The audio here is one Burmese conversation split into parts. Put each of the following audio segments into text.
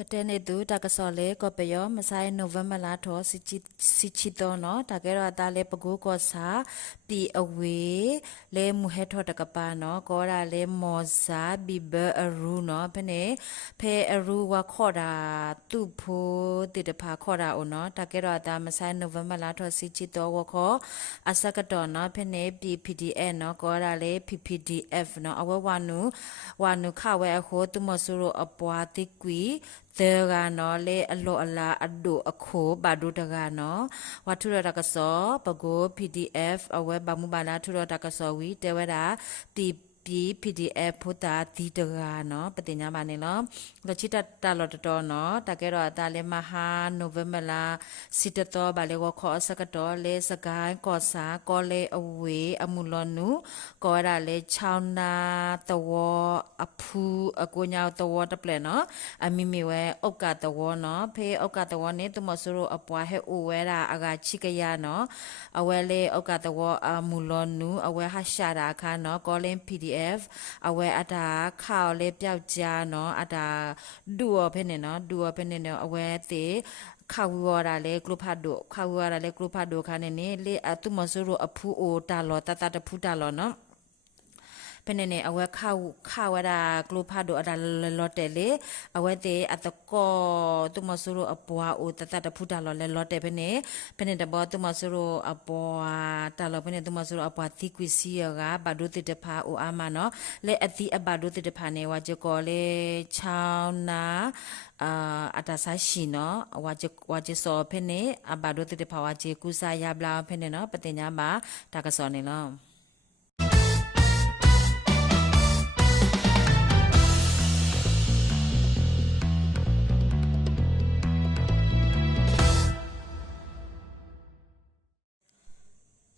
ကတဲ့နေသူတကစော်လေကောပယောမဆိုင်နိုဗ ెంబర్ လာထောစီချီတော့နော်တကယ်တော့အသားလေပကူကောစာပြီအဝေးလေမူဟဲထောတကပါနော်ကောရာလေမောဇာဘီဘအရူနော်ဖနေဖဲအရူဝခေါ်တာသူ့ဖို့တိတဖာခေါ်တာအော်နော်တကယ်တော့အသားမဆိုင်နိုဗ ెంబర్ လာထောစီချီတော့ဝခေါ်အစကတော့နော်ဖနေပြီ PDF နော်ကောရာလေ PPDF နော်အဝဝနုခဝဲအခိုသူမဆူရအပွားတိကွီတေဂါနော်လေအလောအလာအဒိုအခုဘာဒုတကနော်ဝထုရတကစောပကို PDF အဝဲဘမှုဘာလာထုရတကစောဝီတေဝဒာတီPDF ဖုတာဒီတကနော်ပတင်ညာပါနေလောလချိတတလော်တော်နော်တကယ်တော့တာလေမဟာနိုဗ ెంబర్ လာစီတတော်ဘာလေဝခေါ်စကတော့လေစကိုင်းကောစာကောလေအဝေးအမှုလောနုကောရလေချောင်းနာတဝအဖူအကိုညောတဝတပလက်နော်အမိမိဝဲဩကတဝနော်ဖေဩကတဝနေသူမဆူရအပွားဟဲအိုဝဲတာအကချိကရနော်အဝဲလေဩကတဝအမှုလောနုအဝဲဟာရှာတာခါနော်ကောလင်း PDF အဝဲအတာခေါလေပြောက်ကြားနော်အတာဒူော်ဖဲနေနော်ဒူော်ဖဲနေနော်အဝဲတေခါဝရတာလေကလုဖတ်ဒိုခါဝရတာလေကလုဖတ်ဒိုခါနေနေလေအတုမဆူရအဖူအိုတာလောတတတဖူတာလောနော်ပနေနေအဝဲခါဝရာကလုဖာဒိုအဒါလော်တယ်လေအဝဲတေအတကောသူမဆူရအပွားအိုတတဖူတာလော်လေလော်တယ်ပနေတဘောသူမဆူရအပွားတာလော်ပနေသူမဆူရအပွားတိကွီစီရကဘာဒိုတေတဖာအိုအာမနော်လေအတိအဘာဒိုတေတဖာနေဝါကြကောလေချောင်းနာအတဆာရှိနော်ဝါကြစောဖနေအဘာဒိုတေတဖာဝါကြကူစာရဘလာဖနေနော်ပတင်ညာမှာတာကစောနေလော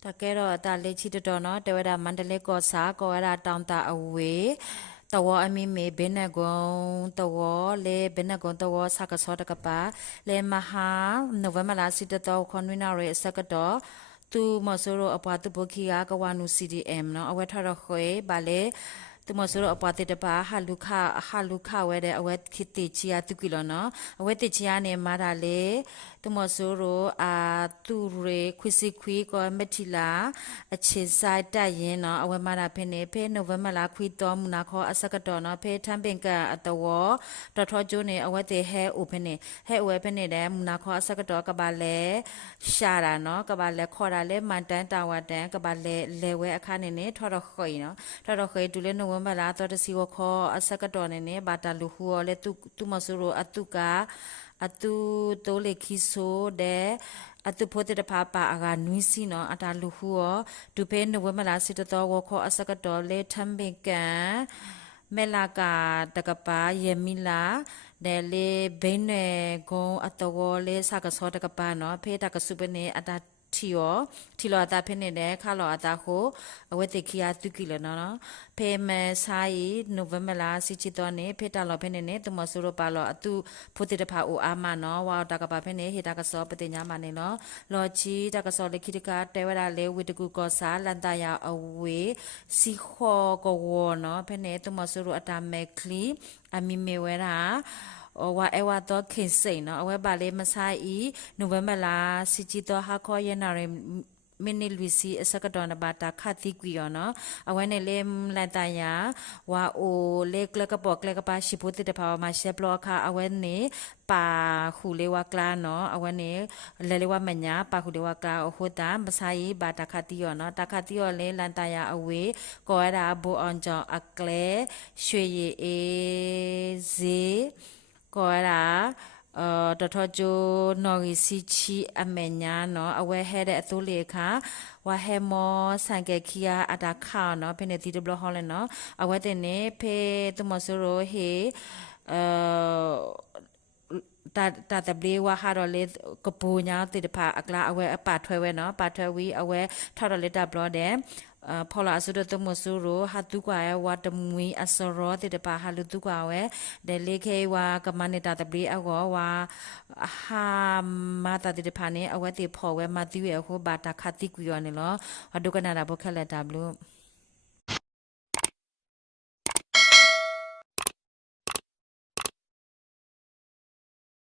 တကယ်တော့အတားလေးချီတော်နော်တဝဒမန္တလေးကောစာကောရတောင်တာအဝေးတဝအမီမေဘင်းနကုံတဝလေဘင်းနကုံတဝစကစောတကပါလေမဟာနိုဗ ెంబర్ လာစီတတော်ခွန်ဝိနာရဲစကတော့သူမဆိုးရအပွားသူပုခိယာကဝနု CDM နော်အဝဲထရခွေဘာလေသူမဆိုးရအပွားတေတပါဟာလူခဝဲတဲ့အဝဲခိတိချီယာသူကီလောနော်အဝဲတိချီယာနေမာတာလေသူမဆိုးရသူရေခွီစီခွီကောမတီလာအခြေဆိုင်တက်ရင်နော်အဝဲမာတာဖင်းနေဖေနိုဗ ెంబర్ လာခွီတော်မူနာခေါ်အစကတော့နော်ဖေထမ်ပင်ကအတဝတော်ထောကျိုးနေအဝဲတေဟဲအိုဖင်းနေဟဲအဝဲဖင်းနေတဲ့မူနာခေါ်အစကတော့ကပါလေရှာတာနော်ကပါလေခေါ်တာလေမန်တန်တာဝတန်ကပါလေဝဲအခါနေနေထော်တော်ခွေနော်ထော်တော်ခွေဒူလေနိုဗ ెంబర్ လာတော်တစီဝခေါ်အစကတော့နေနေဘာတာလူဟူလေသူမဆူရအတုကအတုတိုးလေခီဆိုတဲ့အတုဖို့တဲ့ပါပါအကနွီးစီနော်အတာလူဟူဒူဖေနိုဗ ెంబర్ လာစစ်တော်ဝခေါ်အစကတော့လေထမ်ဘင်ကန်မဲလာကာတကပါယေမီလာတယ်လေဘိနေကုံအတော်လေစကစောတကပါနော်ဖေးတကစုပနေအတာတီလောအတာဖင်းနေတဲ့ခါလောအတာကိုအဝဲတိခီယာတူကီလနော်ဖေမဲဆိုင်နိုဗ ెంబర్ လာစီချီတော်နေဖေတာလောဖင်းနေတမဆူရပါလောအတူဖို့တိတဖာအိုအာမနော်ဝါတကပါဖင်းနေဟေတကစောပတိညာမနေနော်လောချီတကစောလေခိတကတဲဝရလေဝိတကူကောစာလန်တယာအဝေးစီခောကောဝနော်ဖင်းနေတမဆူရအတာမဲကလီအမီမေဝရာဝါအဝါတော့ခင်စိန်နော်အဝဲပါလေမဆိုင်နိုဗ ెంబర్ လာစီချီတော့ဟာခေါ်ရနာရမင်းနီလူစီအစကတော့နဘာတာခတိကွီယောနော်အဝဲနေလေလန်တယာဝါအိုလေကလကပေါကလကပါရှိဖို့တဲ့ပါမရှက်ဘလော့ခအဝဲနေပါခူလေဝကလာနော်အဝဲနေလေလေဝမညာပါခူလေဝကလာဟိုတာမဆိုင်ဘာတာခတိယောနော်တာခတိယောလေလန်တယာအဝေးကောရတာဘူအောင်ကြောင့်အကလဲရွှေရည်အေးဇေကောရတာတထကျိုနော်ရီစီချီအမေညာနော်အဝဲဟဲတဲ့အသူလေခါဝါဟဲမောဆန်ကဲခီယာအတာခါနော်ဖင်းနေတီဒဘလဟောလဲနော်အဝဲတဲ့နေဖေသူမဆူရိုဟေတာတဘလီဝါဟာရလေကပူညာတိတဖာအကလာအဝဲအပါထွဲဝဲနော်ပါထွဲဝီအဝဲထော်ရလေတာဘလောတဲ့ဖော်လာဆုဒတမဆူရိုဟာတူကွာဝတ်တမွီအစရောတိတပါဟာလူတူကွာဝဲဒလေခေဝါကမနေတာတပလီအကောဝါဟာမာတာတိတဖာနေအဝဲတိဖော်ဝဲမတိဝဲဟိုဘာတာခတိကွေရနေလောဒုကနာတာဘခလက်တာဘလို့